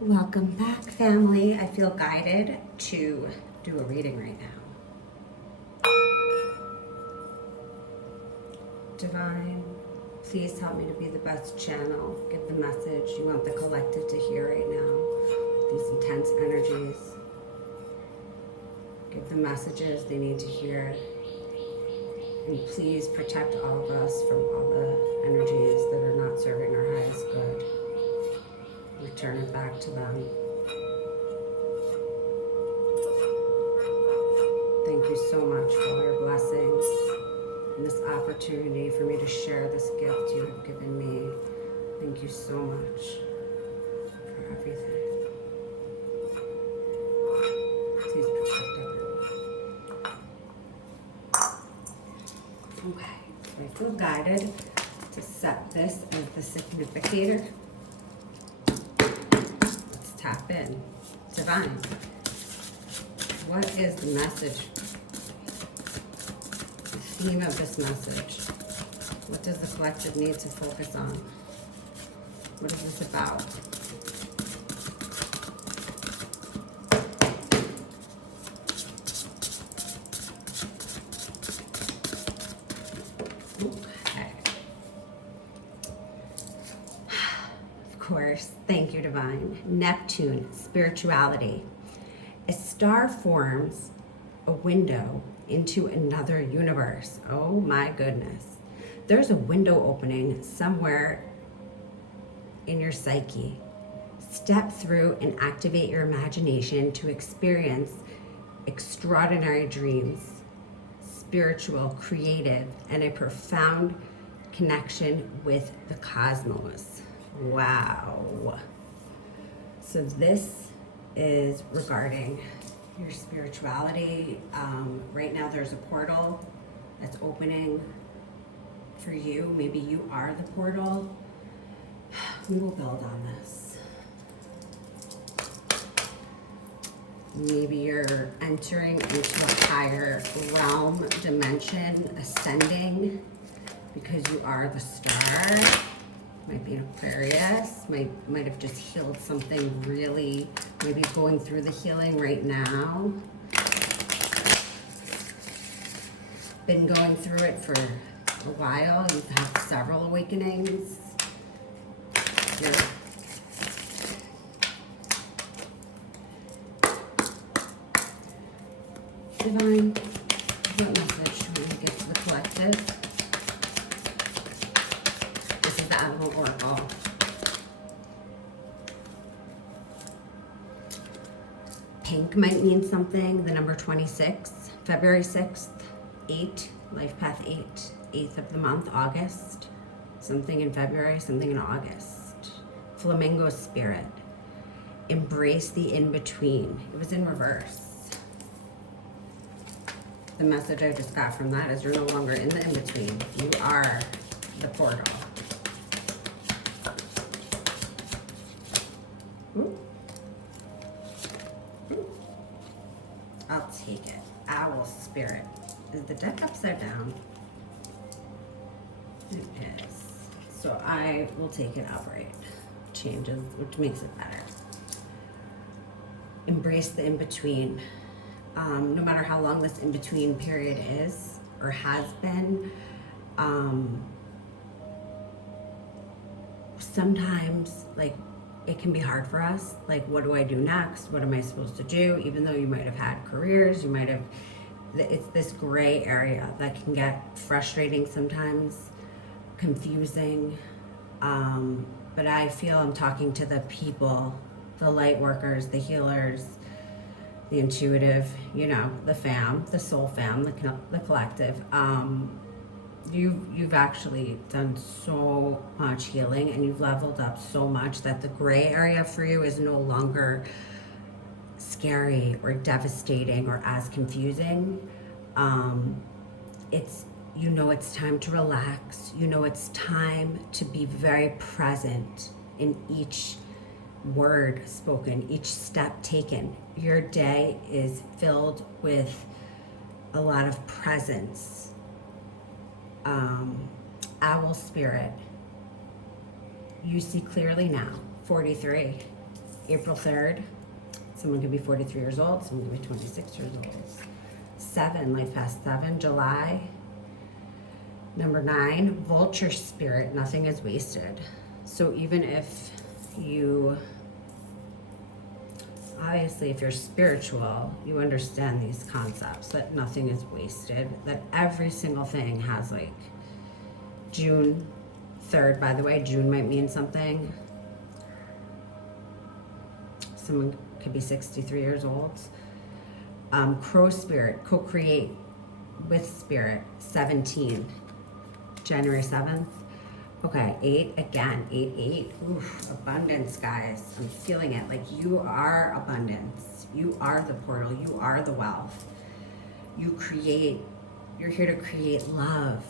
Welcome back, family. I feel guided to do a reading right now. Divine, please help me to be the best channel. Give the message you want the collective to hear right now. These intense energies. Give the messages they need to hear. And please protect all of us from all the energies that are not serving our highest good. Return it back to them. Thank you so much for all your blessings and this opportunity for me to share this gift you have given me. Thank you so much for everything. Please protect everyone. Okay, so I feel guided to set this as the significator. Tap in. Divine, what is the message? The theme of this message? What does the collective need to focus on? What is this about? Okay. Course. Thank you, Divine. Neptune, spirituality. A star forms a window into another universe. Oh my goodness. There's a window opening somewhere in your psyche. Step through and activate your imagination to experience extraordinary dreams, spiritual, creative, and a profound connection with the cosmos. Wow. So this is regarding your spirituality. Right now there's a portal that's opening for you. Maybe you are the portal. We will build on this. Maybe you're entering into a higher realm, dimension, ascending because you are the star. Might be an Aquarius, might have just healed something really, maybe going through the healing right now. Been going through it for a while. You've had several awakenings. Divine, what message do you want to get to the collective? The Animal Oracle. Pink might mean something. The number 26, February 6th, 8, life path 8, 8th of the month, August. Something in February, something in August. Flamingo spirit. Embrace the in-between. It was in reverse. The message I just got from that is you're no longer in the in-between. You are the portal. I'll take it. Owl spirit. Is the deck upside down? It is. So I will take it upright. Changes, which makes it better. Embrace the in-between. No matter how long this in-between period is or has been, sometimes like it can be hard for us. Like, what do I do next? What am I supposed to do? Even though you might have had careers, you might have, it's this gray area that can get frustrating sometimes, confusing. But I feel I'm talking to the people, the light workers, the healers, the intuitive, you know, the fam, the soul fam, the collective. You've actually done so much healing and you've leveled up so much that the gray area for you is no longer scary or devastating or as confusing. It's, you know, it's time to relax. You know, it's time to be very present in each word spoken, each step taken. Your day is filled with a lot of presence. Owl spirit, you see clearly now. 43, April 3rd. Someone could be 43 years old. Someone could be 26 years old. 7, life past 7, July. Number 9, vulture spirit. Nothing is wasted. So even if you, obviously if you're spiritual, you understand these concepts that nothing is wasted, that every single thing has like June 3rd, by the way, June might mean something. Someone could be 63 years old. Crow spirit, co-create with spirit, 17, January 7th. Okay, 8, again, 8. Oof, abundance, guys. I'm feeling it. Like you are abundance. You are the portal. You are the wealth. You create, you're here to create love,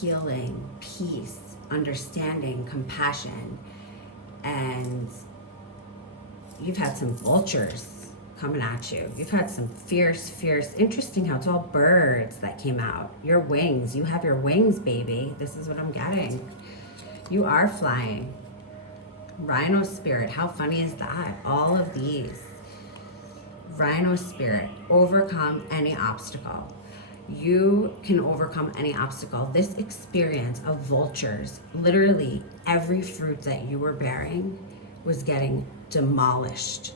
healing, peace, understanding, compassion. And you've had some vultures coming at you. You've had some fierce, interesting how it's all birds that came out. Your wings, you have your wings, baby. This is what I'm getting. You are flying. Rhino spirit, how funny is that? All of these. Rhino spirit, overcome any obstacle. You can overcome any obstacle. This experience of vultures, literally every fruit that you were bearing was getting demolished.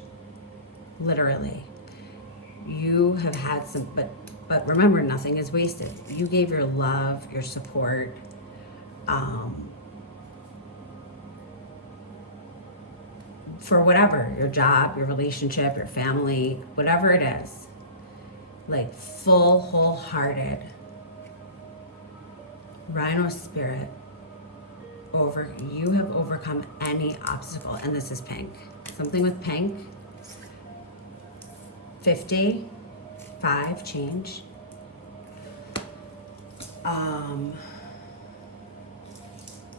Literally. You have had some, but remember, nothing is wasted. You gave your love, your support, for whatever, your job, your relationship, your family, whatever it is, like full, wholehearted. Rhino spirit, you have overcome any obstacle, and this is pink. Something with pink. 50, 5, change.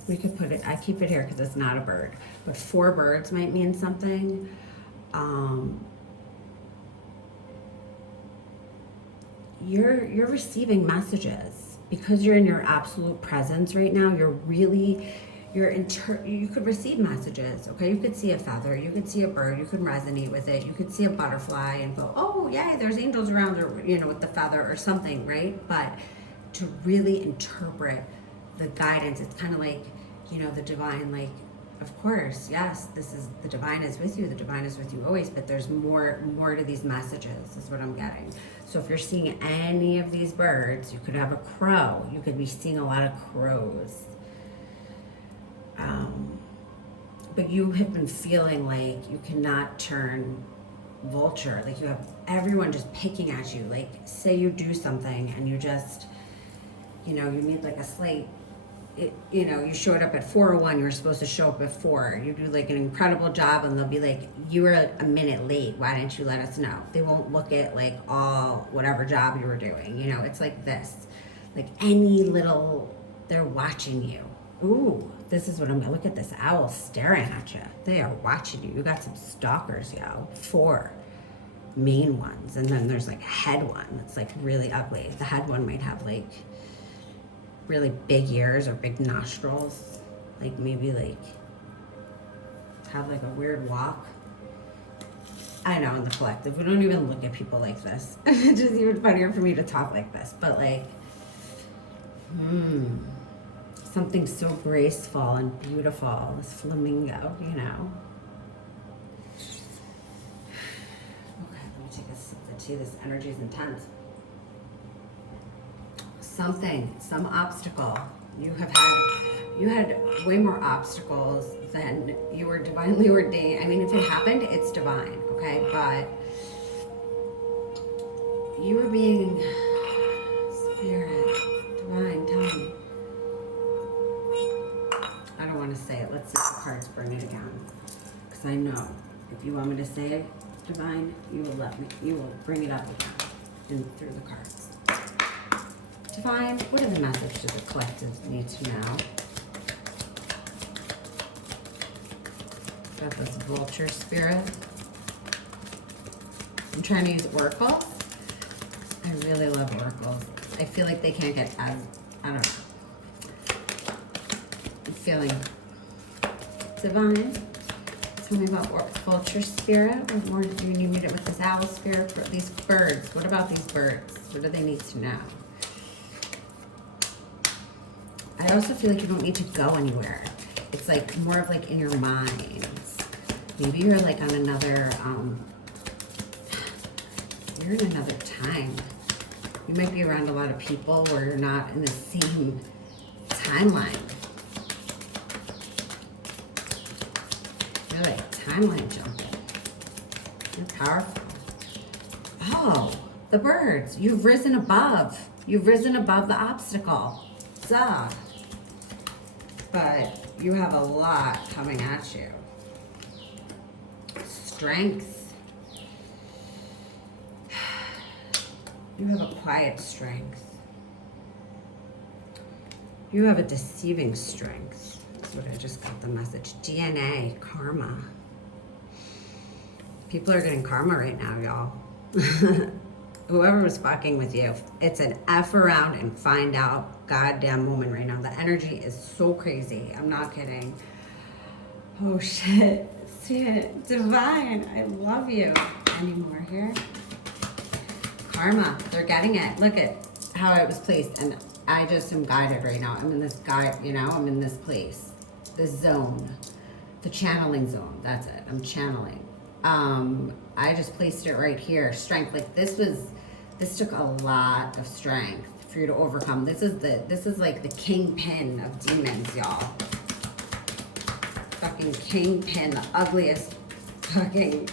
We could put it, I keep it here because it's not a bird, but 4 birds might mean something. You're receiving messages because you're in your absolute presence right now. You could receive messages, okay? You could see a feather, you could see a bird, you could resonate with it, you could see a butterfly and go, oh, yeah, there's angels around, or, with the feather or something, right? But to really interpret the guidance, it's kind of like, the divine, like, of course, yes, the divine is with you, the divine is with you always, but there's more to these messages, is what I'm getting. So if you're seeing any of these birds, you could have a crow, you could be seeing a lot of crows. But you have been feeling like you cannot turn vulture, like you have everyone just picking at you. Like, say you do something and you just, you need like a slate. You showed up at 4:01, you were supposed to show up at 4. You do like an incredible job and they'll be like, you were a minute late, why didn't you let us know? They won't look at like all whatever job you were doing, it's like this. Like any little, they're watching you. Ooh, this is what I'm gonna look at, this owl staring at you. They are watching you. You got some stalkers, yo. 4 main ones. And then there's like a head one that's like really ugly. The head one might have like really big ears or big nostrils. Like maybe like have like a weird walk. I know, in the collective, we don't even look at people like this. It's just even funnier for me to talk like this. But like, something so graceful and beautiful, this flamingo, Okay, let me take a sip of tea. This energy is intense. Some obstacle. You had way more obstacles than you were divinely ordained. I mean, if it happened, it's divine, okay? But you were being spirit, divine, tell me. I don't want to say it. Let's see if the cards bring it again. Because I know if you want me to say it, divine, you will bring it up again through the cards. Divine, what is the message to the collective need to know? Got this vulture spirit. I'm trying to use oracles. I really love oracles. I feel like they can't get as, I don't know. I'm feeling divine. Tell me about what vulture spirit. What more do you need me to with this owl spirit? For these birds. What about these birds? What do they need to know? I also feel like you don't need to go anywhere. It's like more of like in your minds. Maybe you're like on another, you're in another time. You might be around a lot of people where you're not in the same timeline. You're like timeline jumping. You're powerful. Oh, the birds. You've risen above. You've risen above the obstacle. Duh. But you have a lot coming at you. Strength. You have a quiet strength. You have a deceiving strength. That's what I just got the message. DNA, karma. People are getting karma right now, y'all. Whoever was fucking with you, it's an F around and find out goddamn moment right now. The energy is so crazy. I'm not kidding. Oh shit. See it. Divine. I love you. Any more here? Karma. They're getting it. Look at how it was placed. And I just am guided right now. I'm in this guide, you know, I'm in this place. This zone. The channeling zone. That's it. I'm channeling. I just placed it right here. Strength. Like this took a lot of strength for you to overcome. This is like the kingpin of demons, y'all. Fucking kingpin, the ugliest fucking,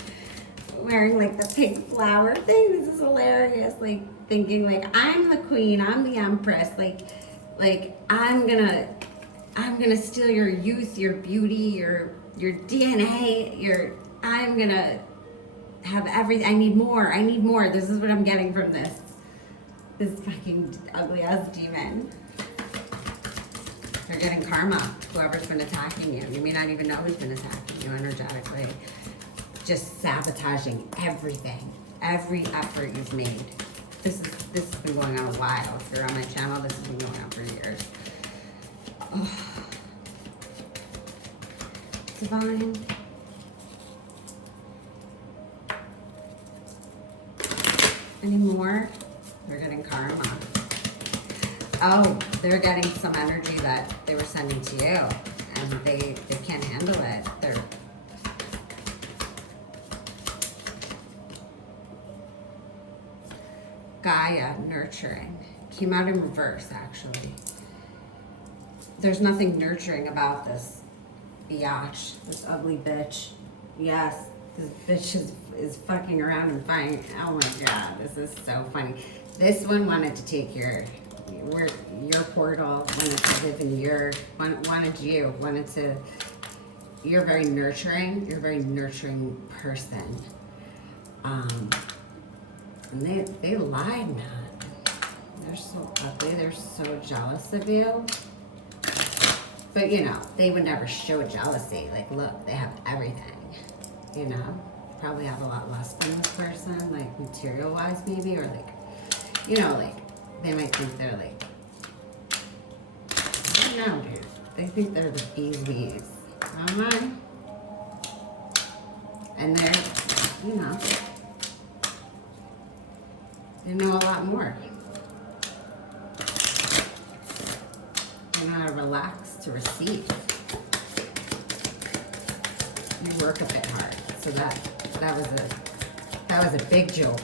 wearing like the pink flower thing. This is hilarious. Like thinking like I'm the queen, I'm the empress. Like I'm gonna steal your youth, your beauty, your DNA, I'm gonna have everything. I need more. This is what I'm getting from this fucking ugly ass demon. They're getting karma. Whoever's been attacking you. You may not even know who's been attacking you energetically. Just sabotaging everything. Every effort you've made. This has been going on a while. If you're on my channel, this has been going on for years. Oh. Divine. Any more? They're getting karma. Oh, they're getting some energy that they were sending to you, and they can't handle it. They're Gaia, nurturing. Came out in reverse, actually. There's nothing nurturing about this biatch, this ugly bitch. Yes, this bitch is fucking around and finding. Oh my god, this is so funny. This one wanted to take your portal, wanted to live in wanted to. You're very nurturing. You're a very nurturing person. And they lied, man. They're so ugly. They're so jealous of you. But you know, they would never show jealousy. Like, look, they have everything. You know, probably have a lot less than this person, like material-wise, maybe, or like, you know, like they might think they're like, I don't know, dude. They think they're the bee's knees. And they're, you know, they know a lot more. They know how to relax, to receive. You work a bit hard, so that was a big joke.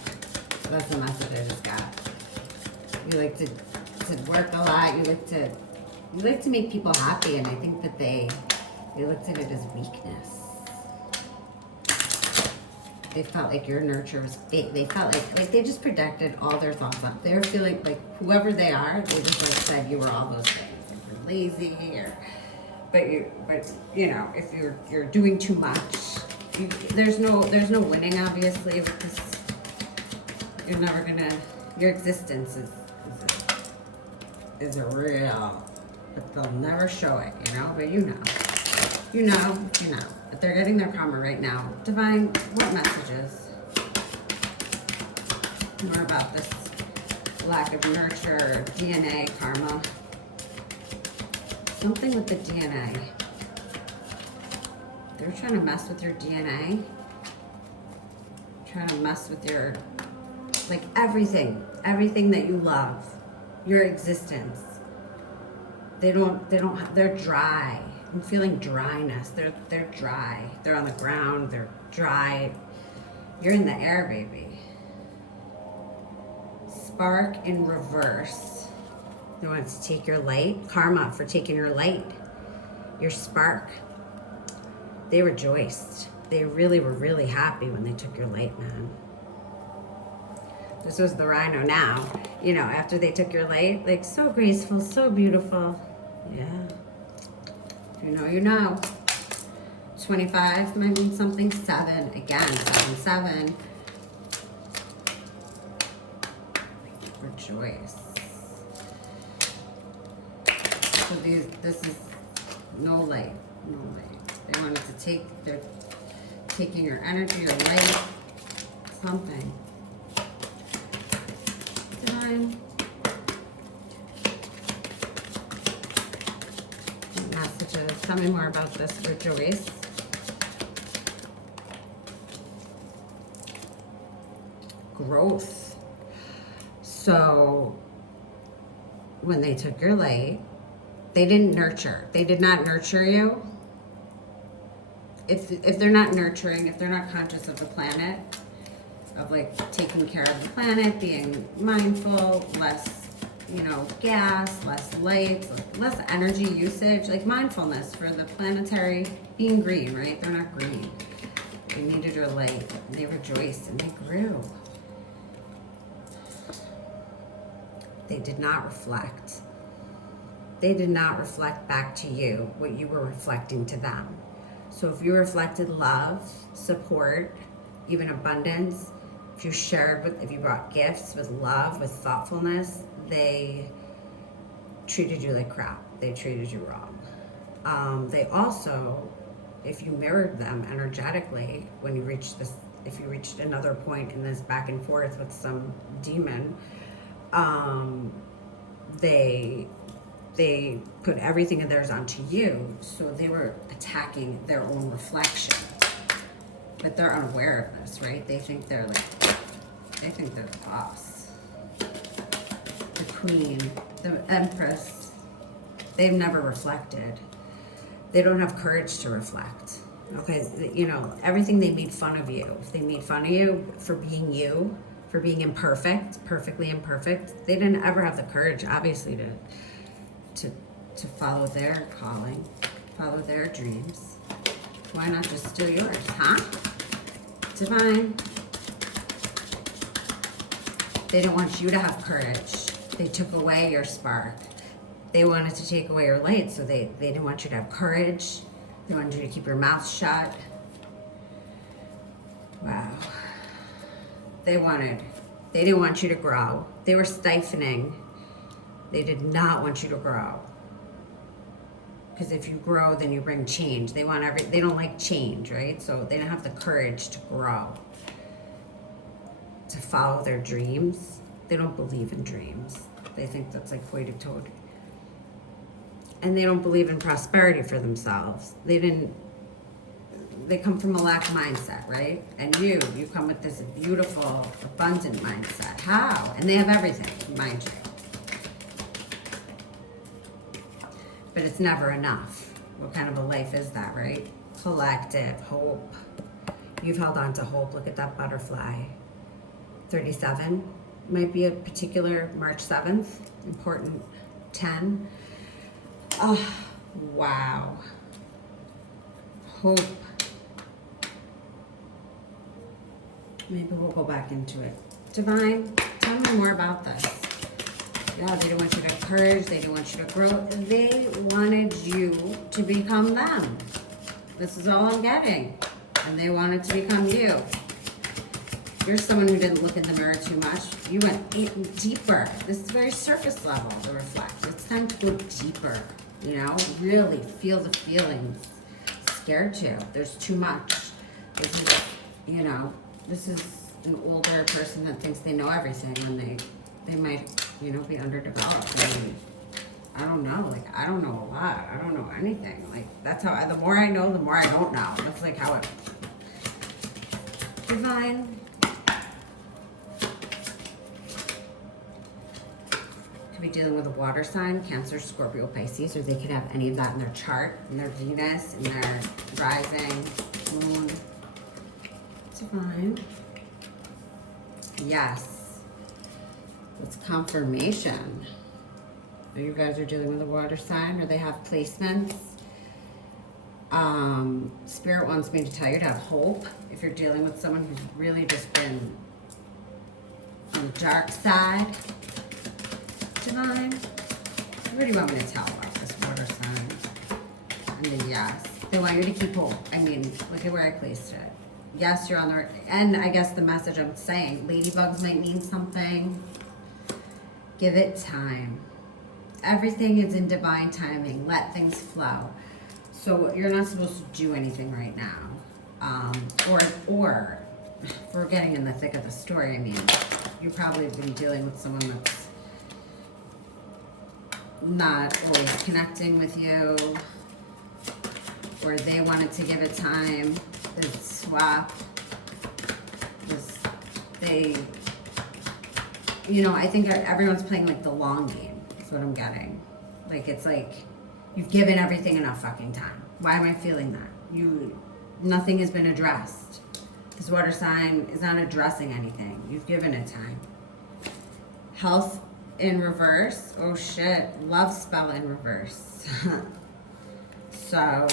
That's the message I just got. You like to work a lot. You like to make people happy, and I think that they looked at it as weakness. They felt like your nurture was fake. They felt like they just projected all their thoughts up. They were feeling like whoever they are, they just like said you were all those things. Like you're lazy, but you know, if you're doing too much, there's no winning, obviously, because you're never gonna. Your existence is a real, but they'll never show it, you know. But you know. But they're getting their karma right now. Divine, what messages? More about this lack of nurture, DNA, karma. Something with the DNA. They're trying to mess with your DNA. Trying to mess with your, like, everything that you love, your existence. They're dry. I'm feeling dryness. They're dry. They're on the ground. They're dry. You're in the air, baby. Spark in reverse. They want to take your light. Karma for taking your light. Your spark. They rejoiced. They really were really happy when they took your light, man. This was the rhino now. You know, after they took your light, like, so graceful, so beautiful. Yeah. If you know, you know. 25 might mean something. 7, again, 7, 7. Rejoice. So this is no light, no light. They wanted to they're taking your energy, your light, something. Divine. Messages. Tell me more about this, rejoice. Growth. So when they took your light, they didn't nurture. They did not nurture you. If they're not nurturing, if they're not conscious of the planet, of like taking care of the planet, being mindful, less, you know, gas, less lights, less energy usage, like mindfulness for the planetary, being green, right? They're not green. They needed your light. They rejoiced and they grew. They did not reflect. They did not reflect back to you what you were reflecting to them. So if you reflected love, support, even abundance, if you brought gifts with love, with thoughtfulness, they treated you like crap. They treated you wrong. They also, if you mirrored them energetically, when you reached this, if you reached another point in this back and forth with some demon, they put everything of theirs onto you, so they were attacking their own reflection. But they're unaware of this, right? They think they're the boss. The queen, the empress, they've never reflected. They don't have courage to reflect. Okay, you know, everything they made fun of you. If they made fun of you, for being imperfect, perfectly imperfect, they didn't ever have the courage, obviously, to follow their calling, follow their dreams. Why not just do yours, huh? Divine. They didn't want you to have courage. They took away your spark. They wanted to take away your light, so they didn't want you to have courage. They wanted you to keep your mouth shut. Wow. They didn't want you to grow. They were stifling. They did not want you to grow. Because if you grow, then you bring change. They don't like change, right? So they don't have the courage to grow, to follow their dreams. They don't believe in dreams. They think that's like hoity-toity. And they don't believe in prosperity for themselves. They come from a lack mindset, right? And you come with this beautiful, abundant mindset. How? And they have everything, mind you. But it's never enough. What kind of a life is that, right? Collective, hope. You've held on to hope. Look at that butterfly. 37 might be a particular March 7th, important 10. Oh, wow. Hope. Maybe we'll go back into it. Divine, tell me more about this. Yeah, they didn't want you to have courage. They didn't want you to grow. They wanted you to become them. This is all I'm getting. And they wanted to become you. You're someone who didn't look in the mirror too much. You went deeper. This is very surface level to reflect. It's time to go deeper. You know, really feel the feelings. Scared to. There's too much. This is, you know, this is an older person that thinks they know everything when they might, you know, be underdeveloped. I don't know. Like, I don't know a lot. I don't know anything. Like, that's how, the more I know, the more I don't know. That's like how it, divine. Could be dealing with a water sign, Cancer, Scorpio, Pisces, or they could have any of that in their chart, in their Venus, in their rising, moon. Divine. Yes. It's confirmation. You guys are dealing with a water sign, or they have placements. Spirit wants me to tell you to have hope. If you're dealing with someone who's really just been on the dark side. Divine. What do you want me to tell about this water sign? And then yes. They want you to keep hope. I mean, look at where I placed it. Yes, you're on the right. And I guess the message I'm saying, ladybugs might mean something. Give it time. Everything is in divine timing. Let things flow. So you're not supposed to do anything right now. Or if we're getting in the thick of the story, I mean, you probably have been dealing with someone that's not always connecting with you, or they wanted to give it time. This swap, they, you know, I think everyone's playing like the long game. That's what I'm getting. Like, it's like you've given everything enough fucking time. Why am I feeling that? Nothing has been addressed. This water sign is not addressing anything. You've given it time. Health in reverse. Oh shit. Love spell in reverse. So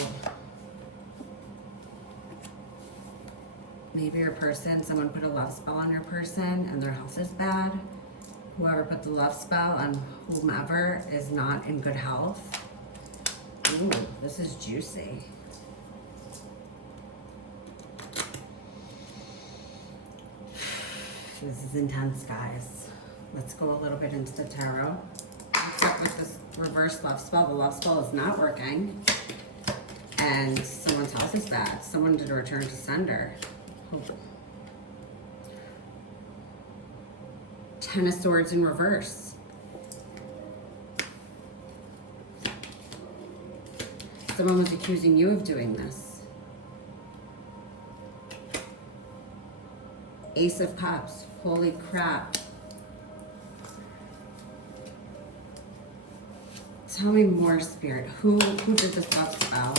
maybe your person, someone put a love spell on your person and their health is bad. Whoever put the love spell on whomever is not in good health. Ooh, this is juicy. This is intense, guys. Let's go a little bit into the tarot. What's up with this reverse love spell? The love spell is not working. And someone's health is bad. Someone did a return to sender. Ten of Swords in reverse. Someone was accusing you of doing this. Ace of Cups. Holy crap. Tell me more, Spirit. Who did this love spell?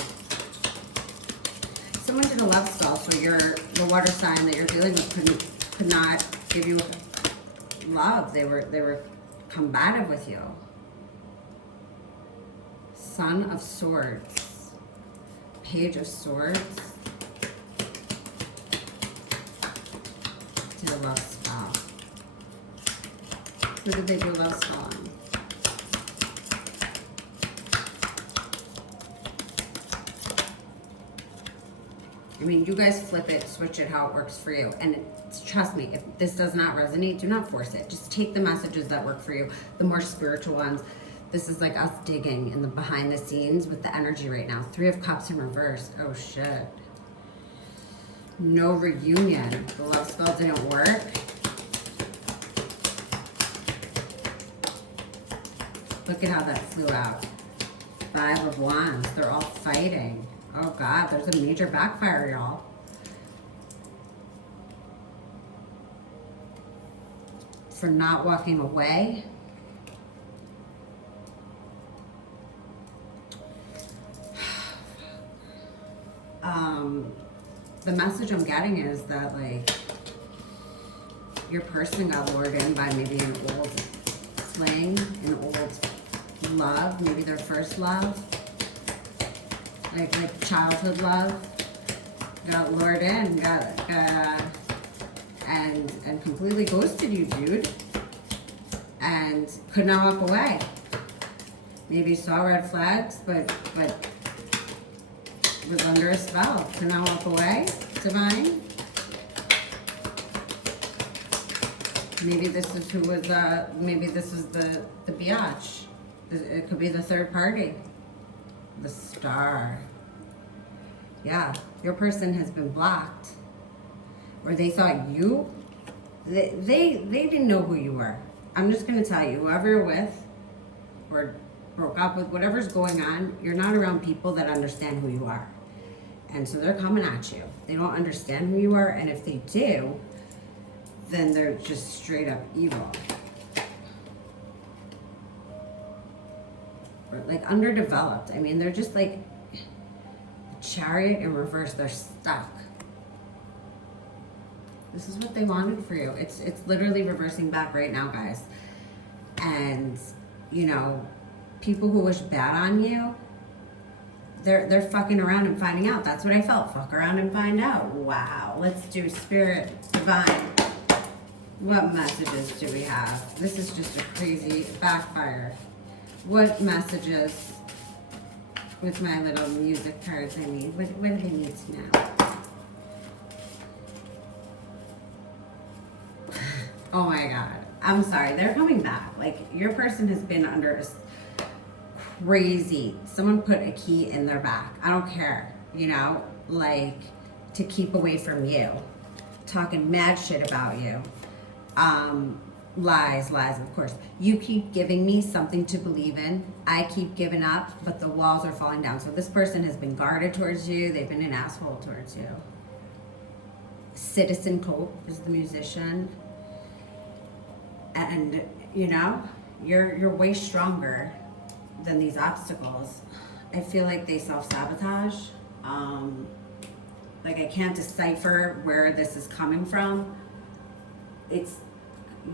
Someone did a love spell, so the water sign that you're dealing with could not give you love. They were combative with you. Son of Swords. Page of Swords. Did a love spell. Who did they do a love spell on? I mean, you guys flip it, switch it how it works for you. And trust me, if this does not resonate, do not force it. Just take the messages that work for you, the more spiritual ones. This is like us digging in the behind the scenes with the energy right now. Three of Cups in reverse. Oh, shit. No reunion. The love spell didn't work. Look at how that flew out. Five of Wands. They're all fighting. Oh God, there's a major backfire, y'all. For not walking away. The message I'm getting is that, like, your person got lured in by maybe an old fling, an old love, maybe their first love. Like childhood love, got lured in, and completely ghosted you, dude, and could not walk away. Maybe saw red flags, but was under a spell, could not walk away. Divine. Maybe this is who was. Maybe this is the biatch. It could be the third party. The Star. Yeah, your person has been blocked. Or they thought you, they didn't know who you were. I'm just going to tell you, whoever you're with, or broke up with, whatever's going on, you're not around people that understand who you are. And so they're coming at you. They don't understand who you are, and if they do, then they're just straight up evil. Or like underdeveloped. I mean, they're just like a chariot in reverse. They're stuck. This is what they wanted for you. It's literally reversing back right now, guys. And, you know, people who wish bad on you, they're fucking around and finding out. That's what I felt. Fuck around and find out. Wow. Let's do spirit, divine. What messages do we have? This is just a crazy backfire. What messages with my little music cards I need? What do they need to know? Oh my God. I'm sorry. They're coming back. Like, your person has been under crazy. Someone put a key in their back. I don't care, you know, like, to keep away from you. Talking mad shit about you. Lies, of course. You keep giving me something to believe in. I keep giving up, but the walls are falling down. So this person has been guarded towards you. They've been an asshole towards you. Citizen Pope is the musician. And, you know, you're way stronger than these obstacles. I feel like they self-sabotage. Like, I can't decipher where this is coming from. It's,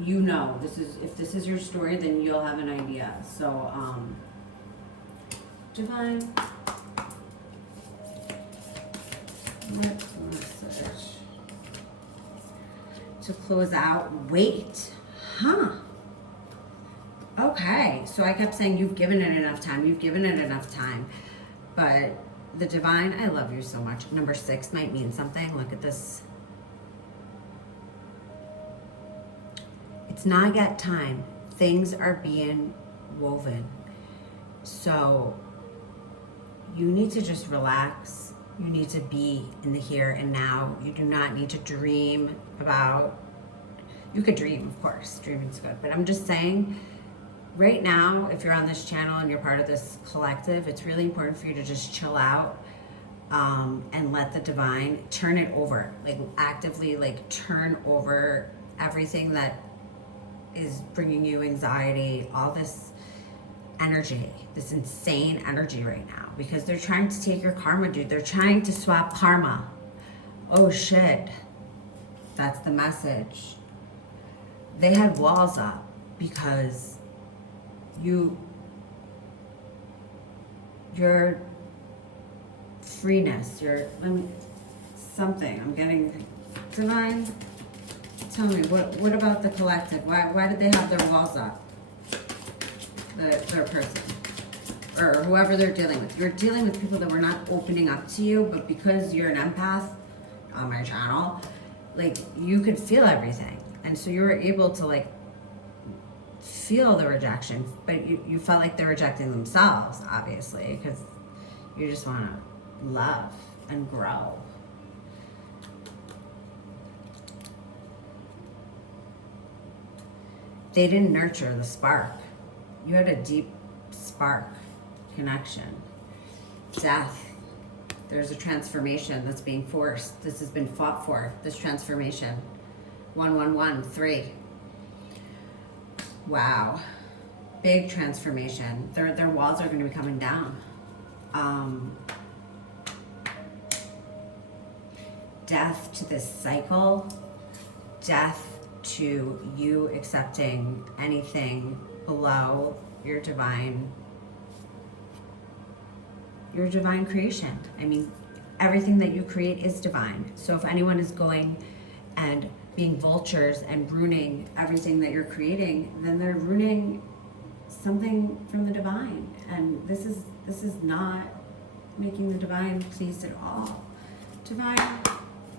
you know, if this is your story, then you'll have an idea. So, divine, what message to close out? Wait. Huh. Okay. So I kept saying, you've given it enough time. You've given it enough time. But the divine, I love you so much. Number 6 might mean something. Look at this. It's not yet time. Things are being woven. So you need to just relax. You need to be in the here and now. You do not need to dream about, you could dream, of course, dreaming's good, but I'm just saying, right now, if you're on this channel and you're part of this collective, it's really important for you to just chill out and let the divine turn it over, like actively, like turn over everything that is bringing you anxiety, all this energy, this insane energy right now, because they're trying to take your karma, dude. They're trying to swap karma. Oh shit. That's the message. They had walls up because your freeness, something, I'm getting divine. Tell me, what about the collective? Why did they have their walls up? Their person. Or whoever they're dealing with. You're dealing with people that were not opening up to you, but because you're an empath on my channel, like, you could feel everything. And so you were able to, like, feel the rejection, but you felt like they're rejecting themselves, obviously, because you just want to love and grow. They didn't nurture the spark. You had a deep spark connection. Death. There's a transformation that's being forced. This has been fought for, this transformation. 111, 3. Wow. Big transformation. Their walls are going to be coming down. Death to this cycle. Death to you accepting anything below your divine creation. I mean, everything that you create is divine. So if anyone is going and being vultures and ruining everything that you're creating, then they're ruining something from the divine. And this is not making the divine pleased at all. Divine,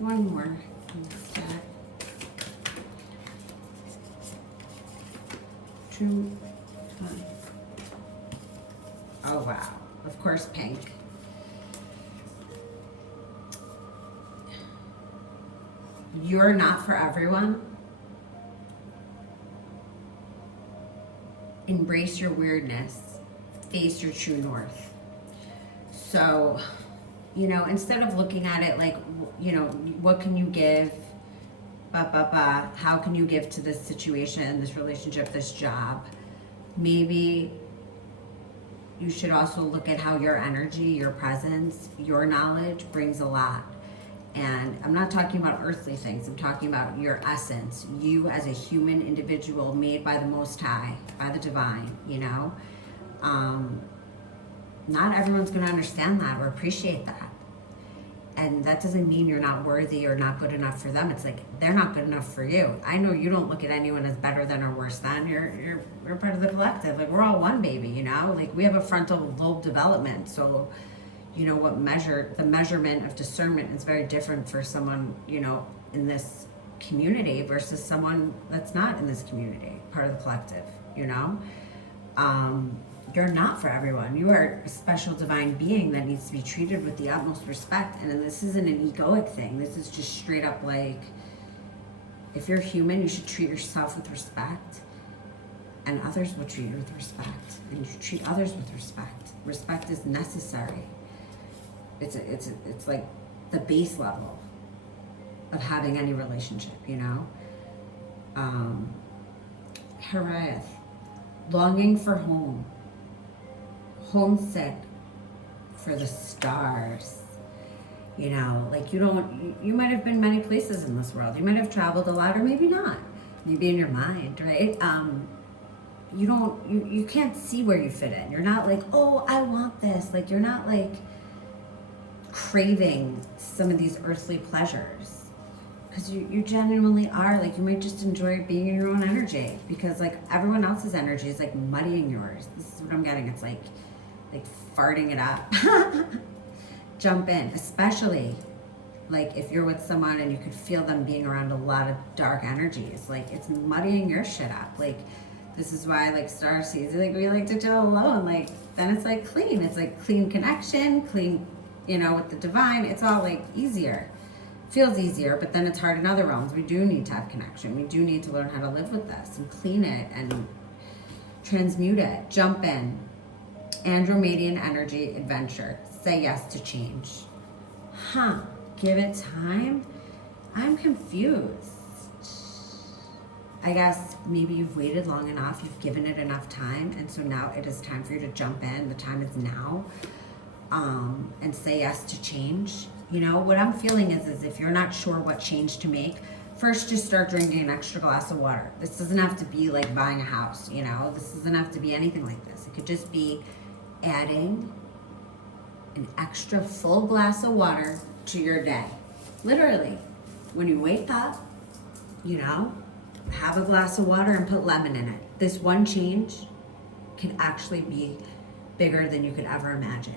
one more instead. True. Oh wow, of course pink. You're not for everyone. Embrace your weirdness. face your true north. So, you know, instead of looking at it like, you know, what can you give, how can you give to this situation, this relationship, this job, maybe you should also look at how your energy, your presence, your knowledge brings a lot. And I'm not talking about earthly things. I'm talking about your essence, you as a human individual made by the Most High, by the divine, you know? Not everyone's going to understand that or appreciate that. And that doesn't mean you're not worthy or not good enough for them. It's like, they're not good enough for you. I know you don't look at anyone as better than or worse than. You're part of the collective. Like, we're all one, baby, you know? Like, we have a frontal lobe development. So, you know, the measurement of discernment is very different for someone, you know, in this community versus someone that's not in this community, part of the collective, you know? You're not for everyone. You are a special divine being that needs to be treated with the utmost respect. And this isn't an egoic thing. This is just straight up like, if you're human, you should treat yourself with respect, and others will treat you with respect, and you should treat others with respect. Respect is necessary. It's like the base level of having any relationship, you know? Harayeth, longing for home. Homesick for the stars. You know, like you might have been many places in this world. You might have traveled a lot, or maybe not. Maybe in your mind, right? You can't see where you fit in. You're not like, oh, I want this. Like, you're not like craving some of these earthly pleasures. Because you genuinely are, like, you might just enjoy being in your own energy. Because, like, everyone else's energy is, like, muddying yours. This is what I'm getting. It's like farting it up. Jump in. Especially, like, if you're with someone and you could feel them being around a lot of dark energies. Like, it's muddying your shit up. Like, this is why, like, star seeds, like, we like to chill alone. Like, then it's, like, clean. It's, like, clean connection, clean, you know, with the divine. It's all, like, easier. Feels easier, but then it's hard in other realms. We do need to have connection. We do need to learn how to live with this and clean it and transmute it. Jump in. Andromedian energy adventure. Say yes to change. Give it time? I'm confused. I guess maybe you've waited long enough. You've given it enough time. And so now it is time for you to jump in. The time is now. And say yes to change. You know, what I'm feeling is if you're not sure what change to make, first just start drinking an extra glass of water. This doesn't have to be like buying a house, you know? This doesn't have to be anything like this. It could just be adding an extra full glass of water to your day. Literally, when you wake up, you know, have a glass of water and put lemon in it. This one change can actually be bigger than you could ever imagine.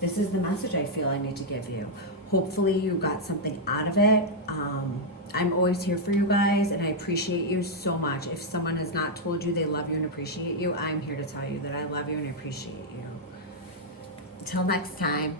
This is the message I feel I need to give you. Hopefully you got something out of it. I'm always here for you guys, and I appreciate you so much. If someone has not told you they love you and appreciate you, I'm here to tell you that I love you and appreciate you. Until next time.